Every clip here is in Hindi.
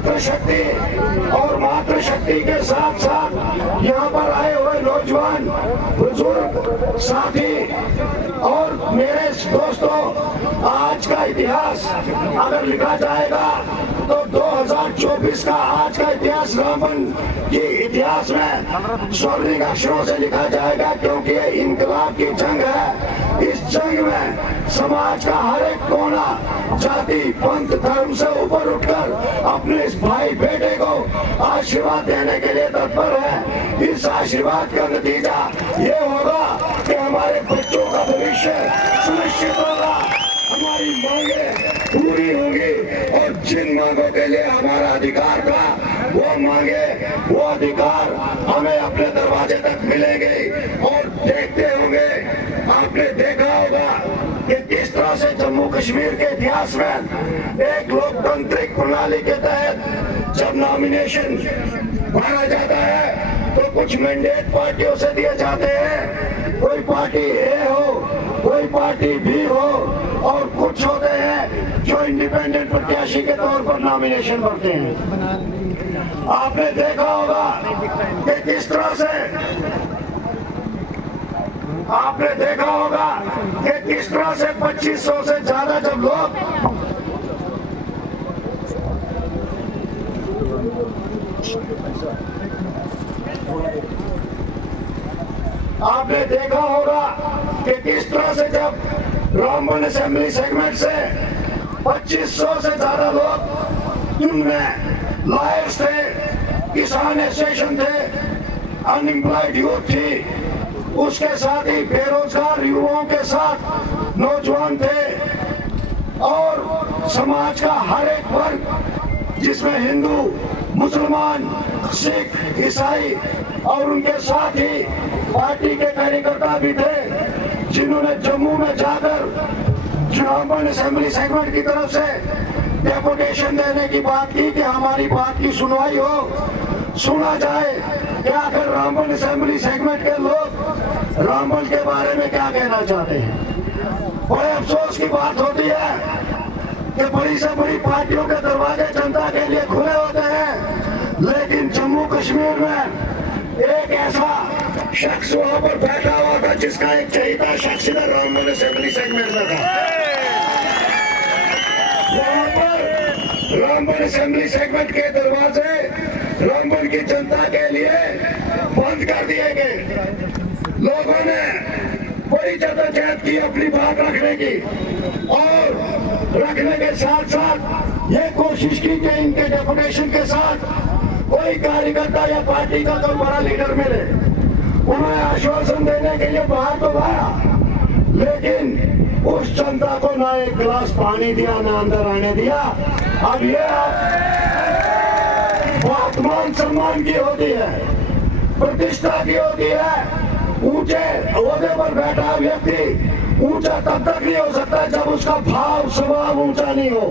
मातृशक्ति और मातृशक्ति के साथ साथ यहाँ पर आए हुए नौजवान, बुजुर्ग, साथी और मेरे दोस्तों, आज का इतिहास अगर लिखा जाएगा तो 2024 का आज का इतिहास रामबन की इतिहास में स्वर्णिम अक्षरों से लिखा जाएगा, क्योंकि ये इनकलाब की जंग है। इस जंग में समाज का हर एक कोना जाति पंथ धर्म से ऊपर उठकर अपने इस भाई बेटे को आशीर्वाद देने के लिए तत्पर है। इस आशीर्वाद का नतीजा ये होगा कि हमारे बच्चों का भविष्य सुनिश्चित होगा, हमारी मांगे पूरी होंगी और जिन मांगों के लिए हमारा अधिकार था वो मांगे, वो अधिकार हमें अपने दरवाजे तक मिलेंगे। और देखते होंगे, आपने देखा होगा कि किस तरह से जम्मू कश्मीर के इतिहास में एक लोकतांत्रिक प्रणाली के तहत जब नॉमिनेशन भरा जाता है तो कुछ मैंडेट पार्टियों से दिए जाते हैं, कोई पार्टी ए हो, कोई पार्टी बी हो, और कुछ होते हैं जो इंडिपेंडेंट प्रत्याशी के तौर पर नॉमिनेशन भरते हैं। आपने देखा होगा कि किस तरह से, आपने देखा होगा कि किस तरह से 2500 से ज्यादा जब लोग आपने देखा होगा कि किस तरह से जब रामबन असेंबली सेगमेंट से 2500 से ज्यादा लोग उनमें लॉयर्स थे, किसान एसोसिएशन थे, अनएम्प्लॉयड यूथ थी, उसके साथ ही बेरोजगार युवाओं के साथ नौजवान थे और समाज का हर एक वर्ग जिसमें हिंदू, मुसलमान, सिख, ईसाई और उनके साथ ही पार्टी के कार्यकर्ता भी थे, जिन्होंने जम्मू में जाकर रामबन असेंबली सेगमेंट की तरफ से डेपुटेशन देने की बात की कि हमारी बात की सुनवाई हो, सुना जाए कि आखिर रामबन असेंबली सेगमेंट के लोग रामबन के बारे में क्या कहना चाहते हैं। बड़े अफसोस की बात होती है कि बड़ी से बड़ी पार्टियों के दरवाजे जनता के लिए खुले होते हैं, लेकिन जम्मू कश्मीर में एक ऐसा शख्स वहां पर बैठा हुआ था जिसका एक चहेता शख्स रामबन असेंबली सेगमेंट में था। वहां पर रामबन असेंबली सेगमेंट के दरवाजे रामबन की जनता के लिए बंद कर दिए गए। लोगों ने बड़ी जद्दोजहद की अपनी बात रखने की और रखने के साथ साथ ये कोशिश की कि इनके डेपुटेशन के साथ कोई कार्यकर्ता या पार्टी का कोई बड़ा लीडर मिले। उन्हें आश्वासन देने के लिए बाहर तो लाया, लेकिन उस जनता को ना एक गिलास पानी दिया, ना अंदर आने दिया। अब ये बात मान सम्मान की होती है, प्रतिष्ठा की होती है। ऊंचे ओहदे पर बैठा व्यक्ति ऊंचा तब तक नहीं हो सकता जब उसका भाव स्वभाव ऊंचा नहीं हो।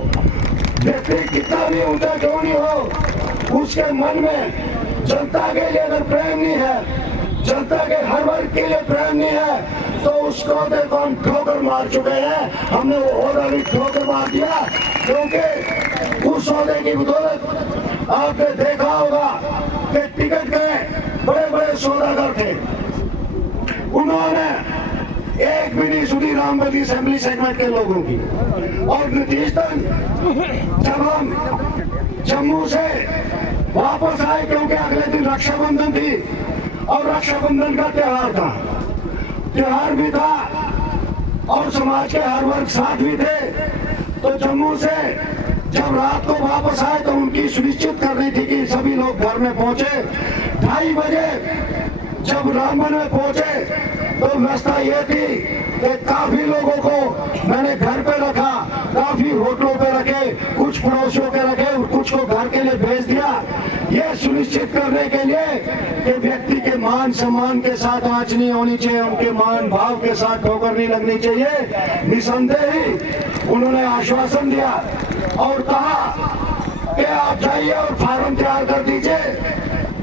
व्यक्ति कितना भी ऊंचा क्यों नहीं हो, उसके मन में जनता के लिए अगर प्रेम नहीं है, जनता के हर वर्ग के लिए प्रेम नहीं है, तो उसको देखो हम ठोकर मार चुके हैं। हमने वो ओहदा भी ठोकर मार दिया, क्योंकि उस ओहदे की बदौलत आपने देखा होगा कि टिकट गए बड़े बड़े सौदागर थे, उन्होंने एक भी नहीं सुनी रामबन असेंबली सेगमेंट के लोगों की। और नतीजतन जब हम जम्मू से वापस आए, क्योंकि अगले दिन रक्षाबंधन थी और रक्षाबंधन का त्योहार भी था और समाज के हर वर्ग साथ भी थे, तो जम्मू से जब रात को वापस आए तो उनकी सुनिश्चित करनी थी कि सभी लोग घर में पहुंचे। 2:30 बजे जब रामबन में पहुंचे तो व्यवस्था ये थी कि काफी लोगों को मैंने घर पे रखा, काफी होटलों पे रखे, कुछ पड़ोसियों के रखे, कुछ को घर के लिए भेज दिया, ये सुनिश्चित करने के लिए कि व्यक्ति के मान सम्मान के साथ आंच नहीं होनी चाहिए, उनके मान भाव के साथ ठोकर नहीं लगनी चाहिए। निसंदेह ही उन्होंने आश्वासन दिया और कहा कि आप जाइए और फार्म तैयार कर दीजिए,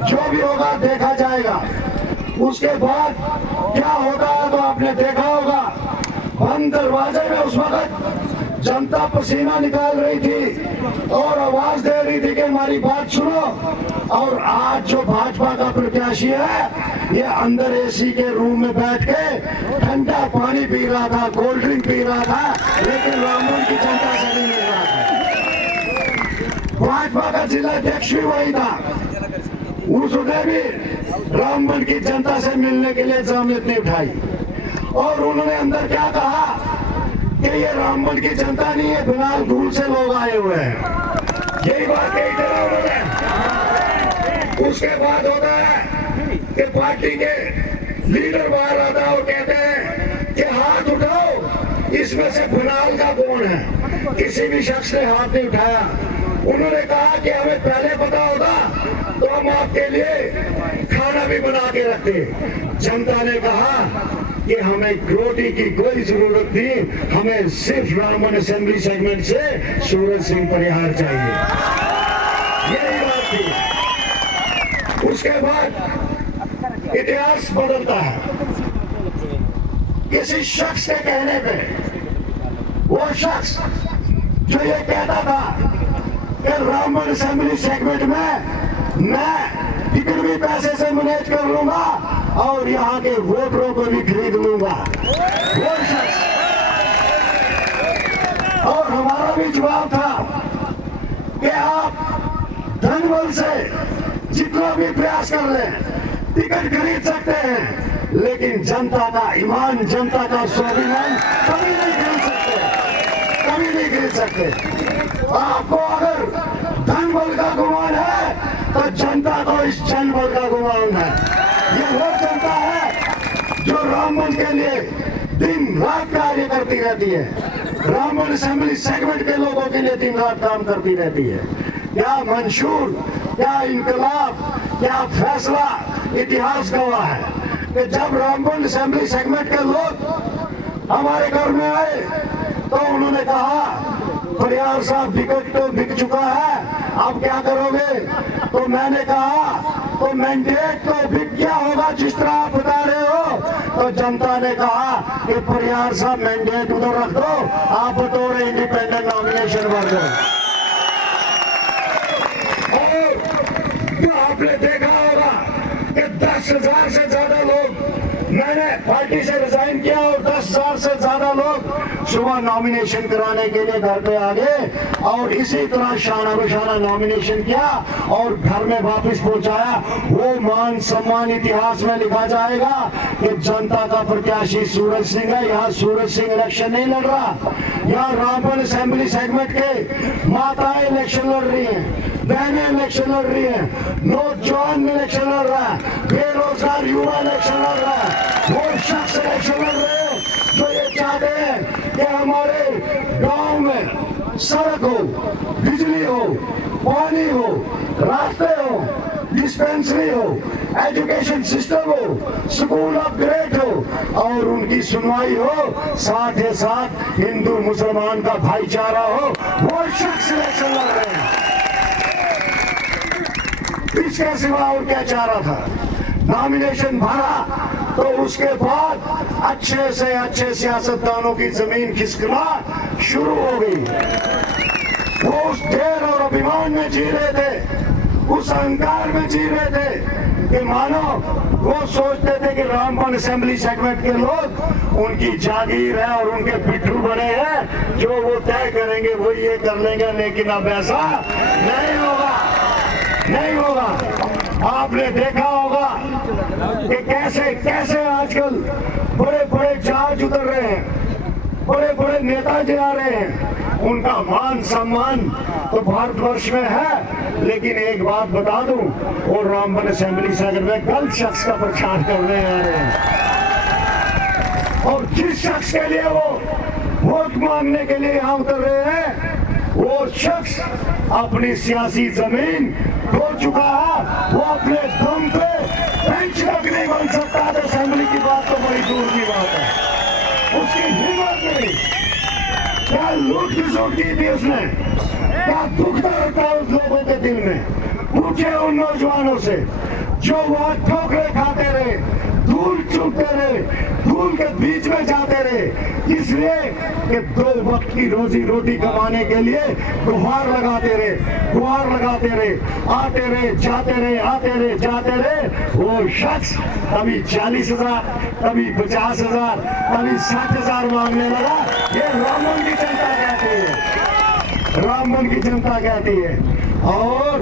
जो भी होगा देखा जाएगा। उसके बाद क्या होगा तो आपने देखा होगा, बंद दरवाजे में उस वक्त जनता पसीना निकाल रही थी और आवाज दे रही थी कि हमारी बात सुनो। और आज जो भाजपा का प्रत्याशी है, ये अंदर एसी के रूम में बैठ के ठंडा पानी पी रहा था, कोल्ड ड्रिंक पी रहा था, लेकिन रामपुर की जनता से नहीं मिल रहा था। भाजपा का जिला अध्यक्ष भी वही था, उसने भी रामपुर की जनता से मिलने के लिए जहमत नहीं उठाई। और उन्होंने अंदर क्या कहा कि ये रामपुर की जनता नहीं है, फिलहाल दूर से लोग आए हुए हैं। यही बात कही थी ना उन्होंने। उसके बाद होता है कि पार्टी के लीडर बाहर आता है और कहते हैं कि हाथ उठाओ, इसमें से फिलहाल का कौन है। किसी भी शख्स ने हाथ नहीं उठाया। उन्होंने कहा कि हमें पहले पता होता तो हम आपके लिए खाना भी बना के रखते। जनता ने कहा कि हमें रोटी की कोई जरूरत नहीं, हमें सिर्फ रामबन असेंबली सेगमेंट से सूरज सिंह परिहार चाहिए। यही बात थी। उसके बाद इतिहास बदलता है। किसी शख्स के कहने पे वो शख्स जो ये कहता था कि रामबन असेंबली सेगमेंट में मैं टिकट भी पैसे से मैनेज कर लूंगा और यहाँ के वोटरों को भी खरीद लूंगा, वो शख्स। और हमारा भी जवाब था कि आप धन बल से जितना भी प्रयास कर लें टिकट खरीद सकते हैं, लेकिन जनता का ईमान, जनता का स्वाभिमान कभी नहीं खरीद सकते, कभी नहीं खरीद सकते। आपको अगर धन बल का गुमान है तो जनता को इस जन बल का गुमान है। ये वो जनता है जो रामबन के लिए दिन रात कार्य करती रहती है, रामबन असेंबली सेगमेंट के लोगों के लिए दिन रात काम करती रहती है। क्या मंशूर, क्या इनकलाब, क्या फैसला, इतिहास गवाह है कि जब रामबन असेंबली सेगमेंट के लोग हमारे घर में आए तो उन्होंने कहा परिहार साहब टिकट तो बिक चुका है, आप क्या करोगे। तो मैंने कहा तो मैंडेट तो बिक गया होगा जिस तरह आप बता रहे हो। तो जनता ने कहा कि परिहार साहब मैंडेट उधर रख दो, आप बतौर इंडिपेंडेंट नॉमिनेशन भर दो। और तो आपने देखा होगा कि 10,000 से ज्यादा लोग, मैंने पार्टी से रिजाइन किया और 10,000 से ज्यादा लोग सुबह नॉमिनेशन कराने के लिए घर पे आ गए और इसी तरह शाना बशाना नॉमिनेशन किया और घर में वापस पहुंचाया। वो मान सम्मान इतिहास में लिखा जाएगा कि जनता का प्रत्याशी सूरज सिंह है। यहाँ सूरज सिंह इलेक्शन नहीं लड़ रहा, यहाँ रामबन असेंबली सेगमेंट के माताएं इलेक्शन लड़ रही हैं, बहनें इलेक्शन लड़ रही हैं, नौजवान इलेक्शन लड़ रहा है, बेरोजगार युवा इलेक्शन लड़ रहा है। वो शख्स इलेक्शन लड़ रहे हैं जो ये चाहते हैं कि हमारे गांव में सड़क हो, बिजली हो, पानी हो, रास्ते हो, डिस्पेंसरी हो, एजुकेशन सिस्टम हो, स्कूल अपग्रेड हो और उनकी सुनवाई हो, साथ ही साथ हिंदू मुसलमान का भाईचारा हो। वो शख्स इलेक्शन लड़ रहे हैं। इसके सिवा और क्या चाह रहा था। नॉमिनेशन भरा तो उसके बाद अच्छे से अच्छे सियासतदानों की जमीन खिसकना शुरू हो गई। वो उस ढेर और अभिमान में जी रहे थे, उस अहंकार में जी रहे थे कि मानो वो सोचते थे कि रामबन असेंबली सेगमेंट के लोग उनकी जागीर है और उनके पिट्ठू बने हैं, जो वो तय करेंगे वो ये कर लेंगे। लेकिन अब ऐसा नहीं होगा, नहीं होगा। आपने देखा होगा कि कैसे कैसे आजकल बड़े बड़े जहाज उतर रहे हैं, बड़े बड़े नेता जी आ रहे हैं, उनका मान सम्मान तो भारतवर्ष में है। लेकिन एक बात बता दूं, वो रामबन असेंबली सेगमेंट में गलत शख्स का प्रचार करने आ रहे हैं और जिस शख्स के लिए वो वोट मांगने के लिए यहाँ उतर रहे हैं वो शख्स अपनी सियासी जमीन खो चुका है। वो अपने दम पे बेंच तक नहीं बन सकता। तो असेंबली की बात तो बड़ी दूर की बात है। उसकी हिम्मत नहीं, क्या लूट खसोट की थी उसने, क्या दुख दर्द था उस लोगों के दिल में। पूछे उन नौजवानों से जो वहां ठोकरे खाते रहे, धूल चूमते रहे, धूल के बीच में जाते रहे, इसलिए कि 2 वक्त की रोजी रोटी कमाने के लिए गुहार लगाते रहे, आते रहे, जाते रहे, आते रहे, जाते रहे। वो शख्स कभी 40,000, कभी 50,000, कभी 60,000 मांगने लगा। ये रामबन की जनता कहती है, रामबन की जनता कहती है। और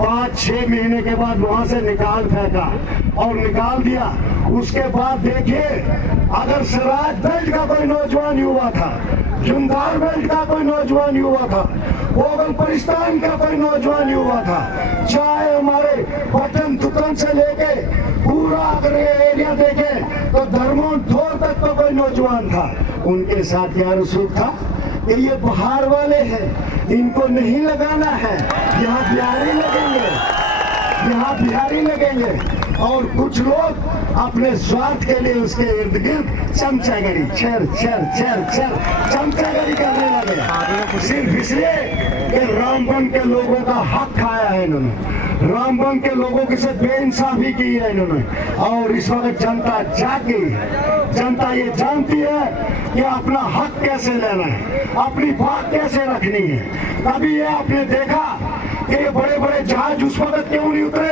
5-6 महीने के बाद वहां से निकाल फेंका और निकाल दिया। उसके बाद देखिए, अगर सिराज बेल्ट का कोई नौजवान युवा था, जुमदार बेल्ट का कोई नौजवान युवा था, ओगल परिस्तान का कोई नौजवान युवा था, चाहे हमारे बटन दुतन से लेके पूरा अगर ये एरिया देखे तो धर्मों थोर तक तो कोई नौजवान था। उनके साथ क्या रसूख था कि ये बिहार वाले हैं, इनको नहीं लगाना है, यहाँ बिहारी लगेंगे, यहाँ बिहारी लगेंगे। और कुछ लोग अपने स्वार्थ के लिए उसके इर्द गिर्द चमचागरी छेर चमचागरी करने लगे, सिर्फ इसलिए कि रामबन के लोगों का हक खाया है इन्होंने, रामबन के लोगों के साथ बेइंसाफी की है इन्होंने। और इस वक्त जनता जागी, जनता ये जानती है कि अपना हक कैसे लेना है, अपनी बात कैसे रखनी है। कभी ये आपने देखा कि ये बड़े बड़े जहाज उस वक्त क्यों नहीं उतरे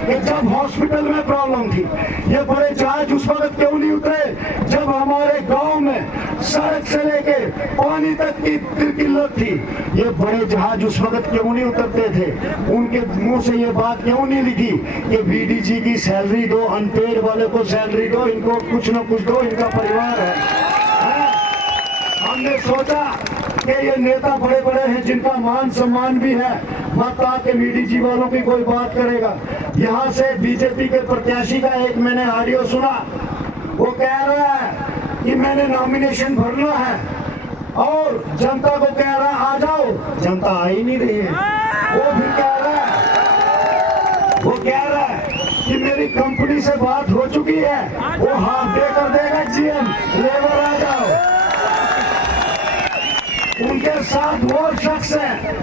कि जब हॉस्पिटल में प्रॉब्लम थी? ये बड़े जहाज उस वक्त क्यों नहीं उतरे जब हमारे गांव में सड़क से लेके पानी तक की किल्लत थी? ये बड़े जहाज उस वक्त क्यों नहीं उतरते थे? उनके मुंह से ये बात क्यों नहीं लिखी कि बीडीजी की सैलरी दो, अनपेड वाले को सैलरी दो, इनको कुछ न कुछ दो, इनका परिवार है। हमने सोचा कि ये नेता बड़े बड़े हैं जिनका मान सम्मान भी है, मत आके बीडीजी वालों की कोई बात करेगा। यहाँ से बीजेपी के प्रत्याशी का एक मैंने ऑडियो सुना, वो कह रहा है कि मैंने नॉमिनेशन भरना है और जनता को कह रहा है आ जाओ, जनता आ ही नहीं रही है। वो भी कह रहा है, वो कह रहा है कि मेरी कंपनी से बात हो चुकी है, वो हाथ देकर देगा जीएम, लेबर आ जाओ। उनके साथ वो शख्स है,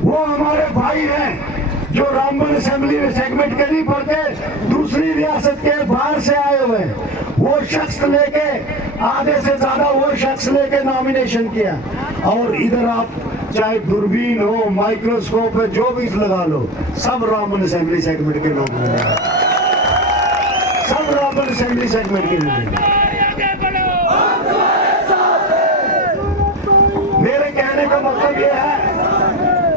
वो हमारे भाई हैं जो रामबन असेंबली में सेगमेंट के नहीं पढ़ते, दूसरी रियासत के बाहर से आए हुए हैं। वो शख्स लेके, आधे से ज्यादा वो शख्स लेके नॉमिनेशन किया। और इधर आप चाहे दूरबीन हो, माइक्रोस्कोप है, जो भी लगा लो, सब रामबन असेंबली सेगमेंट के लोग मिलेंगे, सब रामबन असेंबली सेगमेंट के मिलेंगे। मेरे कहने का मतलब यह है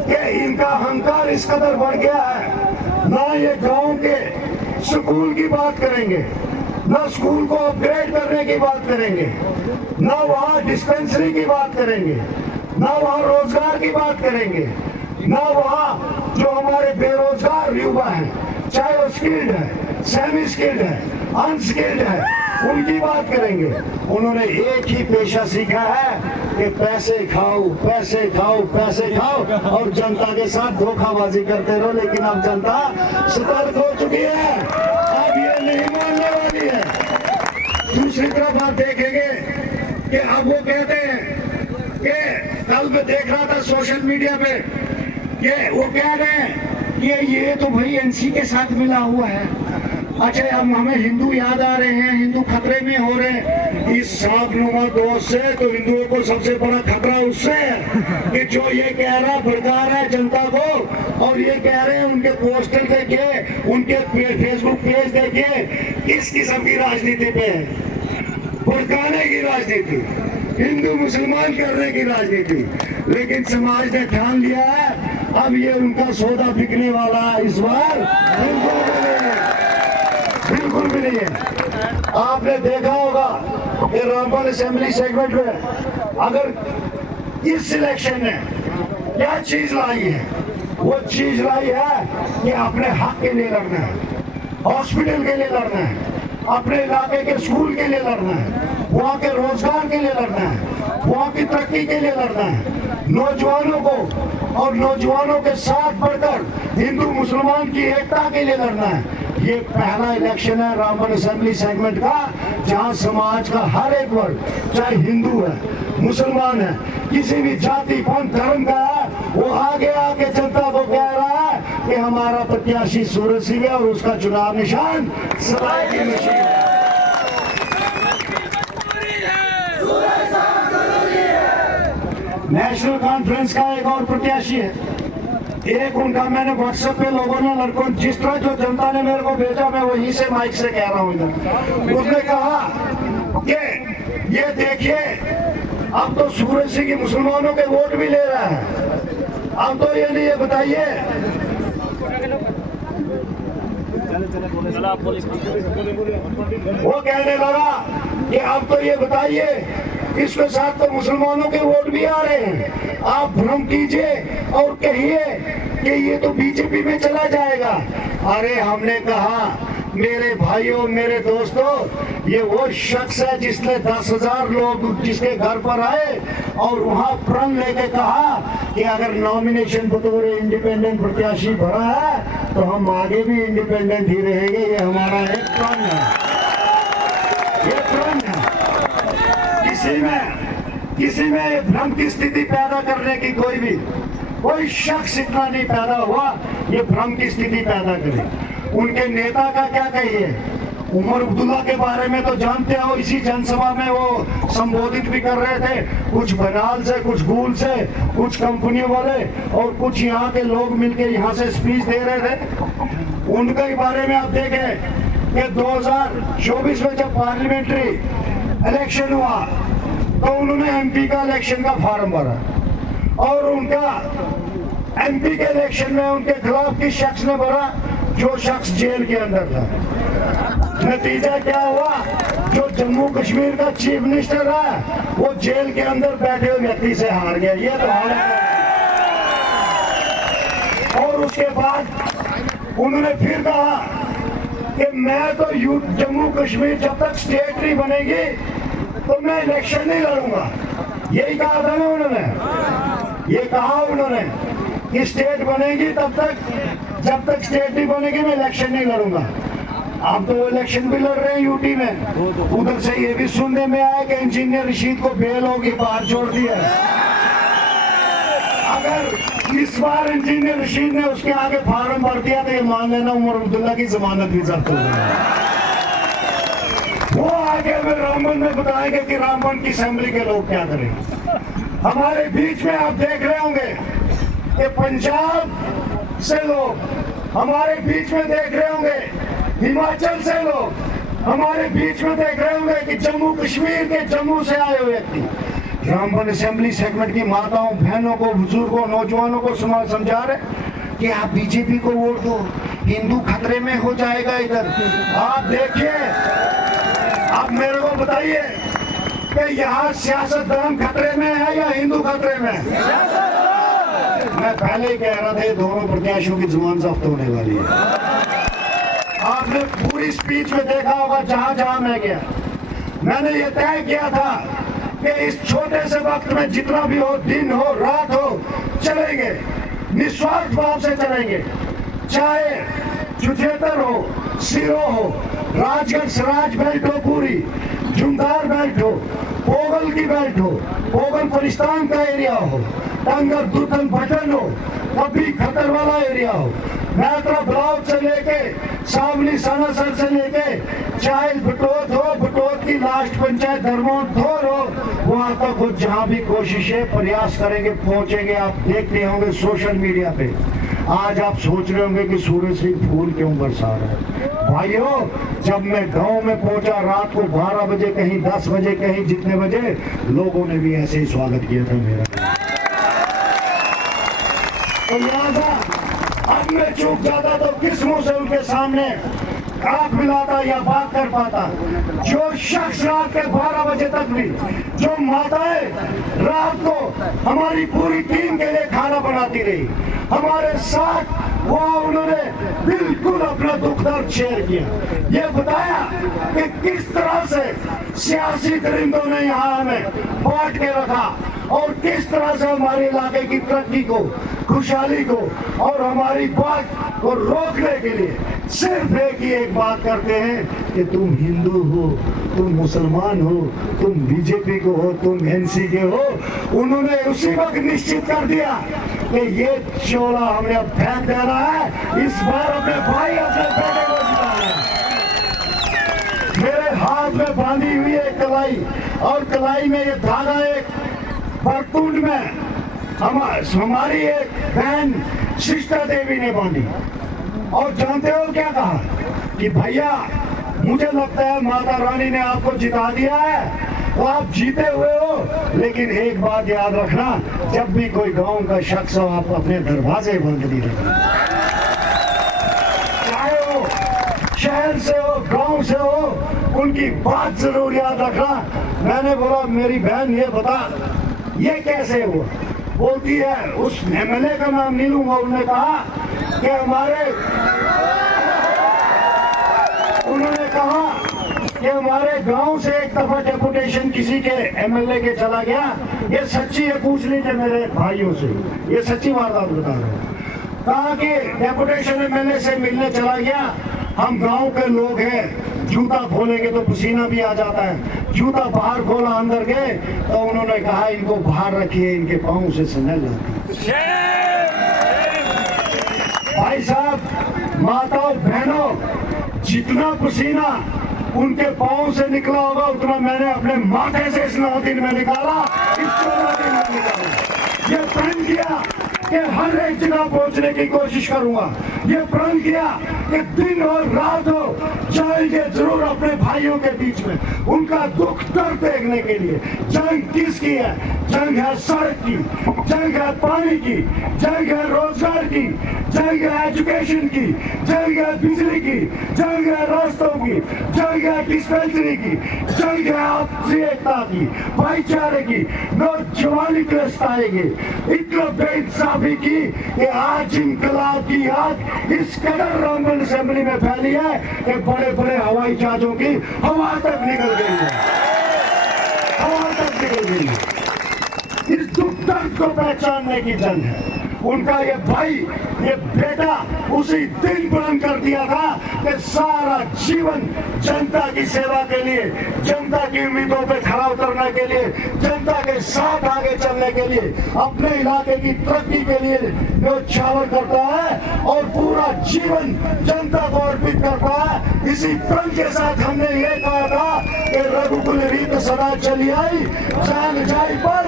कि इनका अहंकार इस कदर बढ़ गया है, ना ये गांव के स्कूल की बात करेंगे, ना स्कूल को अपग्रेड करने की बात करेंगे, ना वहाँ डिस्पेंसरी की बात करेंगे, ना वहाँ रोजगार की बात करेंगे, ना वहाँ जो हमारे बेरोजगार युवा हैं, चाहे वो स्किल्ड है, सेमी स्किल्ड है, अनस्किल्ड है, उनकी बात करेंगे। उन्होंने एक ही पेशा सीखा है कि पैसे खाओ, पैसे खाओ, पैसे खाओ और जनता के साथ धोखाबाजी करते रहो। लेकिन अब जनता सतर्क हो चुकी है, अब ये नहीं मानने वाली है। दूसरी तरफ आप देखेंगे कि अब वो कहते हैं कि कल मैं देख रहा था सोशल मीडिया पे कि वो कह रहे हैं कि ये तो भाई एनसी के साथ मिला हुआ है। अच्छा, अब हमें हिंदू याद आ रहे हैं, हिंदू खतरे में हो रहे हैं। इस सांपनुमा दोष से तो हिंदुओं को सबसे बड़ा खतरा उससे है कि जो ये कह रहा भड़का रहा है जनता को, और ये कह रहे हैं उनके पोस्टर देखिए, उनके फेसबुक पेज देखिए, किस किस्म की राजनीति पे है, भड़काने की राजनीति, हिंदू मुसलमान करने की राजनीति। लेकिन समाज ने ठान लिया है, अब ये उनका सौदा बिकने वाला है इस बार, बिल्कुल भी नहीं है। आपने देखा होगा कि रामबन असेंबली सेगमेंट में अगर इस सिलेक्शन ने क्या चीज लाई है, वो चीज लाई है कि अपने हक के लिए लड़ना है, हॉस्पिटल के लिए लड़ना है, अपने इलाके के स्कूल के लिए लड़ना है, वहाँ के रोजगार के लिए लड़ना है, वहाँ की तरक्की के लिए लड़ना है, नौजवानों को और नौजवानों के साथ बढ़कर हिंदू मुसलमान की एकता के लिए लड़ना है। ये पहला इलेक्शन है रामबन असेंबली सेगमेंट का, जहां समाज का हर एक वर्ग, चाहे हिंदू है, मुसलमान है, किसी भी जाति पंथ धर्म का है, वो आगे आके जनता को कह रहा है कि हमारा प्रत्याशी सूरज सिंह है और उसका चुनाव निशान सराय की मशीन है। नेशनल कॉन्फ्रेंस का एक और प्रत्याशी है, एक उनका मैंने व्हाट्सएप पे लोगों ने लड़कों जिस तरह जो जनता ने मेरे को भेजा मैं वहीं से माइक से कह रहा हूँ इधर। उसने कहा कि ये देखिए अब तो सूरज सिंह की मुसलमानों के वोट भी ले रहा है, अब तो ये नहीं ये बताइए वो कहने लगा कि अब तो ये बताइए इसके साथ तो मुसलमानों के वोट भी आ रहे हैं, आप भ्रम कीजिए और कहिए कि ये तो बीजेपी में चला जाएगा। अरे हमने कहा मेरे भाइयों मेरे दोस्तों ये वो शख्स है जिसने 10,000 लोग जिसके घर पर आए और वहां प्रण लेके कहा कि अगर नॉमिनेशन बतौर इंडिपेंडेंट प्रत्याशी भरा है तो हम आगे भी इंडिपेंडेंट ही रहेंगे। ये हमारा एक प्रण है, ये प्रण है। किसी में भ्रम की स्थिति पैदा करने की कोई शख्स इतना नहीं पैदा हुआ ये भ्रम की स्थिति पैदा करे। उनके नेता का क्या कहिए, उमर अब्दुल्ला के बारे में तो जानते हो, इसी जनसभा में वो संबोधित भी कर रहे थे, कुछ बनाल से कुछ गूल से कुछ कंपनियों वाले और कुछ यहाँ के लोग मिलके यहाँ से स्पीच दे रहे थे। उनके बारे में आप देखें कि 2024 में जब पार्लियामेंट्री इलेक्शन हुआ तो उन्होंने एमपी का इलेक्शन का फॉर्म भरा और उनका एमपी के इलेक्शन में उनके खिलाफ किस शख्स ने भरा, जो शख्स जेल के अंदर था। नतीजा क्या हुआ, जो जम्मू कश्मीर का चीफ मिनिस्टर है वो जेल के अंदर बैठे हुए व्यक्ति से हार गया। ये तो हालत है। और उसके बाद उन्होंने फिर कहा कि मैं तो जम्मू कश्मीर जब तक स्टेट नहीं बनेगी तो मैं इलेक्शन नहीं लड़ूंगा। यही कहा था ना उन्होंने, ये कहा उन्होंने कि स्टेट बनेगी तब तक, जब तक स्टेट नहीं बनेगी मैं इलेक्शन नहीं लड़ूंगा। अब तो वो इलेक्शन भी लड़ रहे हैं यूटी में। उधर से ये भी सुनने में आया कि इंजीनियर रशीद को बेल होगी, बाहर छोड़ दिया। अगर इस बार इंजीनियर रशीद ने उसके आगे फार्म भर दिया तो ये मान लेना उमर अब्दुल्ला की जमानत भी जब्त हो गई। वो आगे में रामबन में बताएंगे कि रामबन की असेंबली के लोग क्या करें। हमारे बीच में आप देख रहे होंगे कि पंजाब से लोग हमारे बीच में देख रहे होंगे, हिमाचल से लोग हमारे बीच में देख रहे होंगे कि जम्मू कश्मीर के जम्मू से आए हुए व्यक्ति रामबन असेंबली सेगमेंट की माताओं बहनों को बुजुर्गों नौजवानों को समझा रहे कि आप बीजेपी को वोट दो, हिंदू खतरे में हो जाएगा। इधर आप देखिए, आप मेरे को बताइए कि यहाँ सियासत धर्म खतरे में है या हिंदू खतरे में है? मैं पहले ही कह रहा था दोनों प्रत्याशियों की जुबान जब्त होने वाली है। आपने पूरी स्पीच में देखा होगा, जहां जहां मैं गया मैंने ये तय किया था कि इस छोटे से वक्त में जितना भी हो, दिन हो रात हो, चलेंगे, निस्वार्थ भाव से चलेंगे। चाहे चुचेतर हो, सिरो हो, राजगढ़ सराज बेल्ट हो, पूरी जुमदार बेल्ट हो, पोगल की बेल्ट हो, पोगल परिस्तान का एरिया हो, टंगर दुर्गम बटन हो, कभी खतर वाला एरिया हो, मैत्रा ब्लॉक से लेके सावली सनासर से लेके चाहे बटोत हो, बटोत की लास्ट पंचायत धर्मोत्थोर हो, वहां तक खुद जहां भी कोशिशें प्रयास करेंगे पहुंचेंगे। आप देखते होंगे सोशल मीडिया पे आज आप सोच रहे होंगे कि सूरज सिंह फूल क्यों बरसा रहा है। भाइयों, जब मैं गांव में पहुंचा रात को 12 बजे, कहीं 10 बजे, कहीं जितने बजे, लोगों ने भी ऐसे ही स्वागत किया था मेरा। तो लिहाजा अब मैं चूक जाता तो किस मुंह से उनके सामने आंख मिलाता या बात कर पाता। जो शख्स रात के 12 बजे तक भी, जो माताएं रात को हमारी पूरी टीम के लिए खाना बनाती रही, हमारे साथ वो उन्होंने बिल्कुल अपना दुख दर्द शेयर किया, ये बताया कि किस तरह से सियासी दरिंदों ने यहाँ हमें बांट के रखा और किस तरह से हमारे इलाके की तरक्की को, खुशहाली को और हमारी बात को रोकने के लिए सिर्फ एक बात करते हैं कि तुम हिंदू हो, तुम मुसलमान हो, तुम बीजेपी को हो, तुम एनसी के हो। उन्होंने उसी वक्त निश्चित कर दिया कि ये शोला हमने अब फेंक देना है, इस बार अपने भाई अपने बेटे को जिताना है। मेरे हाथ में बांधी हुई है कलाई, और कलाई में ये धागा एक बरकुंड में हमारी एक बहन शिष्टा देवी ने बांधी। और जानते हो क्या कहा कि भैया मुझे लगता है माता रानी ने आपको जिता दिया है, तो आप जीते हुए हो, लेकिन एक बात याद रखना, जब भी कोई गांव का शख्स हो आप अपने दरवाजे बंद नहीं रखना, चाहे वो शहर से हो गांव से हो, उनकी बात जरूर याद रखना। मैंने बोला मेरी बहन ये बता ये कैसे हुआ, बोलती है उस एमएलए का नाम नहीं लूंगा, उन्होंने कहा कि हमारे गांव से एक दफा डेपुटेशन किसी के एमएलए के चला गया, ये सच्ची है, पूछ लीजिए मेरे भाइयों से, ये सच्ची वारदात बता रहा हूँ। कहा कि डेपुटेशन एमएलए से मिलने चला गया, हम गांव के लोग हैं, जूता खोलेंगे तो पसीना भी आ जाता है, जूता बाहर खोला अंदर गए तो उन्होंने कहा इनको बाहर रखिए, इनके पाँव से स्मेल आती है। भाई साहब, माताओं बहनों, जितना पसीना उनके पाँव से निकला होगा उतना मैंने अपने माथे से इस 9 दिन में निकाला, इस 14 दिन में निकाला। ये प्रण किया कि हर एक जगह पहुंचने की कोशिश करूंगा, ये प्रण किया कि दिन और रात हो जाएंगे जरूर अपने भाइयों के बीच में, उनका दुख दर्द देखने के लिए। जंग किसकी है? जंग है सड़क की, जंग है पानी की, जंग है रोजगार की, जंग है एजुकेशन की, जंग है बिजली की, जंग है रास्तों की, जंग है डिस्पेंसरी की, जंग है आपसी एकता की, भाईचारे की, नौजवानी आएगी। इतना बेइंसाफी की कि आज इंकलाब की आग इस कदर रामबन असेंबली में फैली है कि बड़े बड़े हवाई जहाजों की हवा तक निकल गई है, हवा तक निकल गई है। इस दुख दर्द को पहचानने की जंग है। उनका ये भाई, ये बेटा उसी दिन बुलंद कर दिया था कि सारा जीवन जनता की सेवा के लिए, जनता की उम्मीदों पे खरा उतरने के लिए, जनता के साथ आगे चलने के लिए, अपने इलाके की तरक्की के लिए न्योछावर करता है और पूरा जीवन जनता को अर्पित करता है। इसी प्रण के साथ हमने ये कहा था कि रघुकुल रीत सदा चली आई, जान जाई पर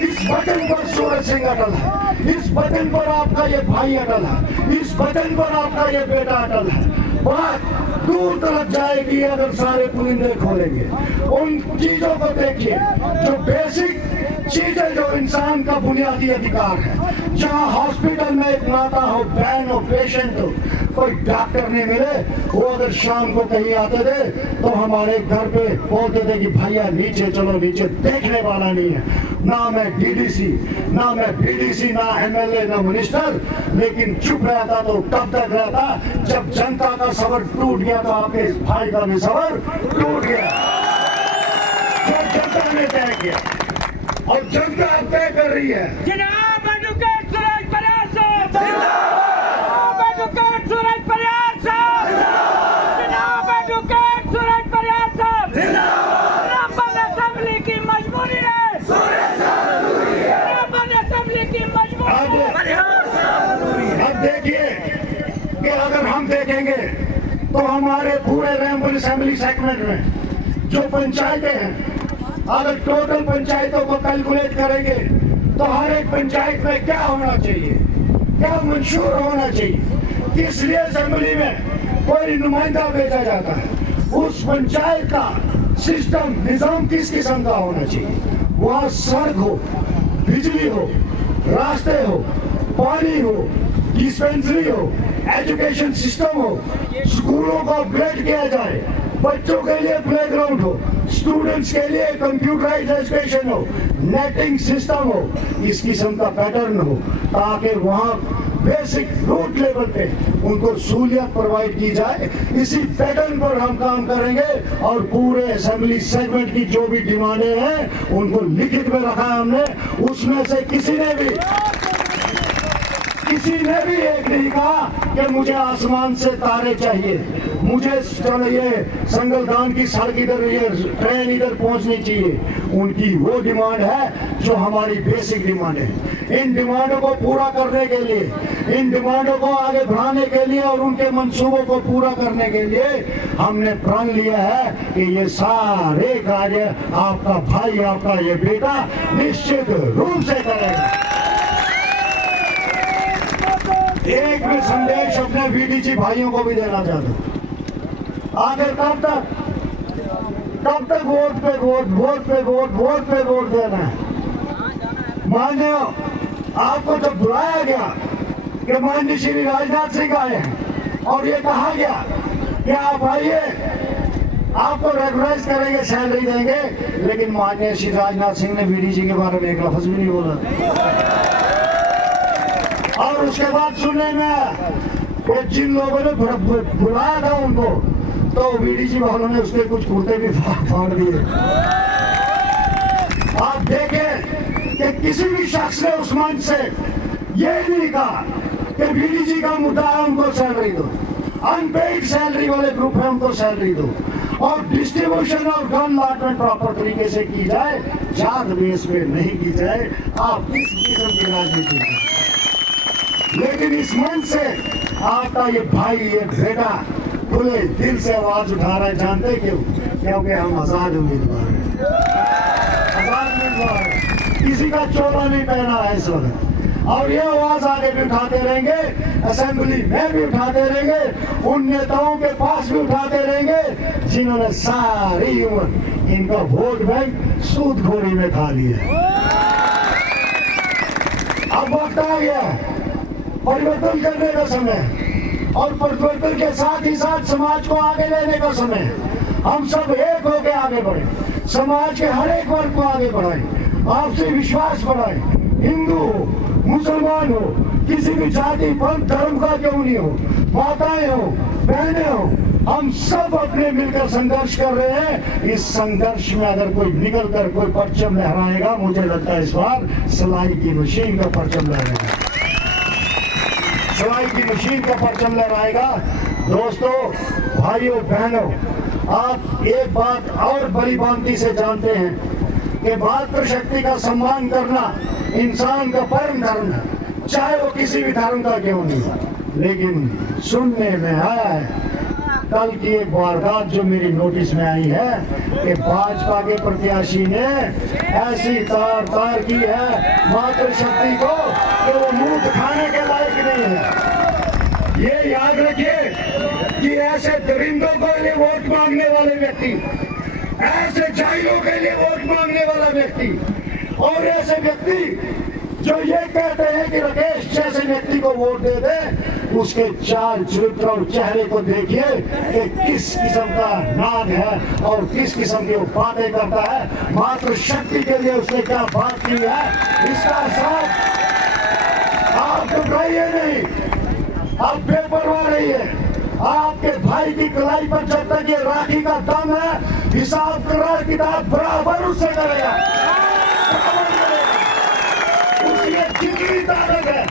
इस वचन पर सूरज सिंह अटल है, इस वचन पर आपका ये भाई अटल है, इस वचन पर आपका ये बेटा अटल है। बात दूर तरफ जाएगी अगर सारे पुलिंदे खोलेंगे। उन चीजों को देखिए जो बेसिक चीजें, जो इंसान का बुनियादी अधिकार है। जहाँ हॉस्पिटल में एक माता हो, बहन हो, पेशेंट हो, कोई डॉक्टर नहीं मिले, वो अगर शाम को कहीं आते थे तो हमारे घर पे बोलते थे कि भैया नीचे चलो, नीचे देखने वाला नहीं है। ना मैं डीडीसी, ना मैं बीडीसी, ना एमएलए, ना मिनिस्टर, लेकिन चुप रहता तो तब तक रहता जब जनता का सबर टूट गया तो आपके इस भाई का भी सबर टूट गया। जो जनता ने तय किया और जनता अब तय कर रही है। जनाब एडवोकेट सुरेश परिहार साहब जिंदाबाद, एडवोकेट सुरेश परिहार साहब जिंदाबाद, एडवोकेट सुरेश परिहार साहब जिंदाबाद। रामबन असेंबली की मजबूरी है, सुरेश साहब जरूरी है, रामबन असेंबली की मजबूरी है, परिहार साहब जरूरी है। अब देखिए कि अगर हम देखेंगे तो हमारे पूरे रामबन असेंबली सेगमेंट में जो पंचायतें हैं, अगर टोटल पंचायतों को कैलकुलेट करेंगे तो हर एक पंचायत में क्या होना चाहिए, क्या मंशूर होना चाहिए, किस लिए असेंबली में कोई नुमाइंदा भेजा जाता है, उस पंचायत का सिस्टम निजाम किस किस्म का होना चाहिए। वहाँ सड़क हो, बिजली हो, रास्ते हो, पानी हो, डिस्पेंसरी हो, एजुकेशन सिस्टम हो, स्कूलों को अपग्रेड किया जाए, बच्चों के लिए प्लेग्राउंड हो, स्टूडेंट्स के लिए कंप्यूटराइज्ड एजुकेशन हो, नेटिंग सिस्टम हो, इस किस्म का पैटर्न हो ताकि वहाँ बेसिक रूट लेवल पे उनको सहूलियत प्रोवाइड की जाए। इसी पैटर्न पर हम काम करेंगे और पूरे असेंबली सेगमेंट की जो भी डिमांडें हैं उनको लिखित में रखा है हमने। उसमें से किसी ने भी एक नहीं कहा कि मुझे आसमान से तारे चाहिए, मुझे ये संगलदान की सड़क इधर, ये ट्रेन इधर पहुंचनी चाहिए, उनकी वो डिमांड है जो हमारी बेसिक डिमांड है। इन डिमांडों को पूरा करने के लिए, इन डिमांडों को आगे बढ़ाने के लिए और उनके मंसूबों को पूरा करने के लिए हमने प्रण लिया है कि ये सारे कार्य आपका भाई, आपका ये बेटा निश्चित रूप से करेगा। एक भी संदेश अपने बीडीसी भाइयों को भी देना चाहता हूं। आखिर कब तक वोट पे वोट देना है? मान्य आपको जब बुलाया गया कि माननीय श्री राजनाथ सिंह आए हैं और ये कहा गया कि आप आइए, आपको रेगुलाइज करेंगे, सैलरी देंगे, लेकिन माननीय श्री राजनाथ सिंह ने बीडीसी के बारे में एक लफ्ज भी नहीं बोला। और उसके बाद सुनने में कि जिन लोगों ने बुलाया था उनको, तो बीडीसी वालों ने उसके कुछ कुर्ते भी फाड़ दिए। आप देखें कि किसी भी शख्स ने उस मंच से ये नहीं कहा कि बीडीसी का मुद्दा है, उनको सैलरी दो, अनपेड सैलरी वाले ग्रुप है उनको सैलरी दो, और डिस्ट्रीब्यूशन और गन लॉटमेंट प्रॉपर तरीके से की जाए, जात बेस पे नहीं की जाए। आप किस किस्म की राजनीति करें, लेकिन इस मंच से आपका ये भाई, ये बेटा खुले दिल से आवाज उठा रहा है। जानते क्यों? क्योंकि हम आजाद उम्मीदवार हैं, आजाद उम्मीदवार हैं, किसी का चोला नहीं पहना है इस वक्त। और ये आवाज आगे भी उठाते रहेंगे, असेंबली में भी उठाते रहेंगे, उन नेताओं के पास भी उठाते रहेंगे जिन्होंने सारी उम्र इनका वोट बैंक सूदखोरी में खा लिया। अब वक्त आ गया परिवर्तन करने का समय, और परिवर्तन के साथ ही साथ समाज को आगे लेने का समय। हम सब एक होकर आगे बढ़े, समाज के हर एक वर्ग को आगे बढ़ाएं, आपसी विश्वास बढ़ाएं। हिंदू हो, मुसलमान हो, किसी भी जाति पंथ धर्म का क्यों नहीं हो, माताएं हो, बहनें हो, हम सब अपने मिलकर संघर्ष कर रहे हैं। इस संघर्ष में अगर कोई निकल कर कोई परचम लहराएगा, मुझे लगता है इस बार सिलाई की मशीन का परचम लहराएगा, सिलाई की मशीन का परचम लहराएगा। दोस्तों, भाइयों, बहनों, आप एक बात और बड़ी भांति से जानते हैं कि मातृशक्ति का सम्मान करना इंसान का परम धर्म है, चाहे वो किसी भी धर्म का क्यों नहीं। लेकिन सुनने में आया है कल की एक वारदात जो मेरी नोटिस में आई है कि भाजपा के प्रत्याशी ने ऐसी तार की है मातृशक्ति को कि वो मुंह दिखाने के लायक नहीं है। ये याद रखिए कि ऐसे दरिंदों के लिए वोट मांगने वाले व्यक्ति, ऐसे जाहिलों के लिए वोट मांगने वाला व्यक्ति, और ऐसे व्यक्ति जो ये कहते हैं कि राकेश जैसे व्यक्ति को वोट दे दे, उसके चाल चरित्र और चेहरे को देखिए कि किस किस्म का नाग है और किस किस्म की बातें करता है। मातृशक्ति के लिए उसने क्या बात की है, इसका साथ आप घबराइए नहीं, आप बेपरवाह रहिए। आपके भाई की कलाई पर जब तक ये राखी का दम है, हिसाब करार किताब बराबर उससे करेगा। जितनी ताकत है,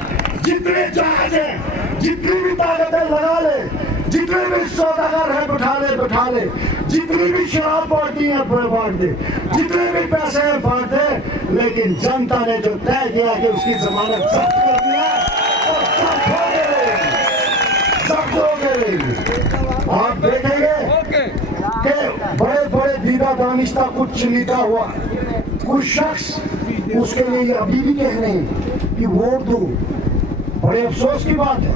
जितने जहाज है, जितनी भी ताकत है लगा ले, जितने भी सौदागर है बैठा ले, जितनी भी शराब बांटती है बांट दे, जितने भी पैसे हैं बांट दे, लेकिन जनता ने जो तय किया कि उसकी जमानत जब्त करनी है, तो जब्त हो गए। आप देखेंगे कि बड़े बड़े दीदा दानिश्ता कुछ नीता हुआ कुछ शख्स उसके लिए अभी भी कह रहे हैं कि वोट दो। बड़े अफसोस की बात है,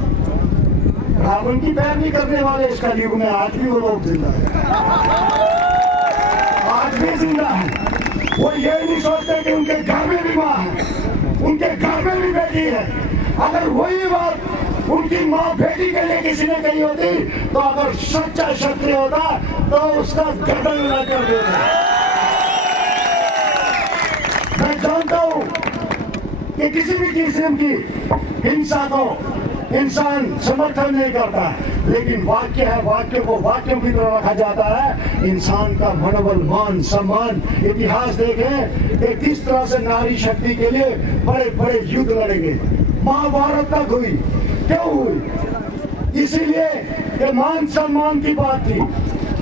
रावण की पैरवी करने वाले इस कलयुग में आज भी वो लोग जिंदा है, आज भी जिंदा है। वो ये नहीं सोचते कि उनके घर में भी माँ है, उनके घर में भी बेटी है। अगर वही बात उनकी माँ बेटी के लिए किसी ने कही होती, तो अगर सच्चा क्षत्रिय होता तो उसका गर्दन न कर देता। मैं जानता हूं कि किसी भी किस्म की हिंसा को इंसान समर्थन नहीं करता, लेकिन वाक्य है, वाक्य को वाक्यों की तरह रखा जाता है। इंसान का मनोबल, मान सम्मान, इतिहास देखें कि किस तरह से नारी शक्ति के लिए बड़े बड़े युद्ध लड़ेंगे। महाभारत तक हुई, क्यों हुई? इसीलिए कि मान सम्मान की बात थी,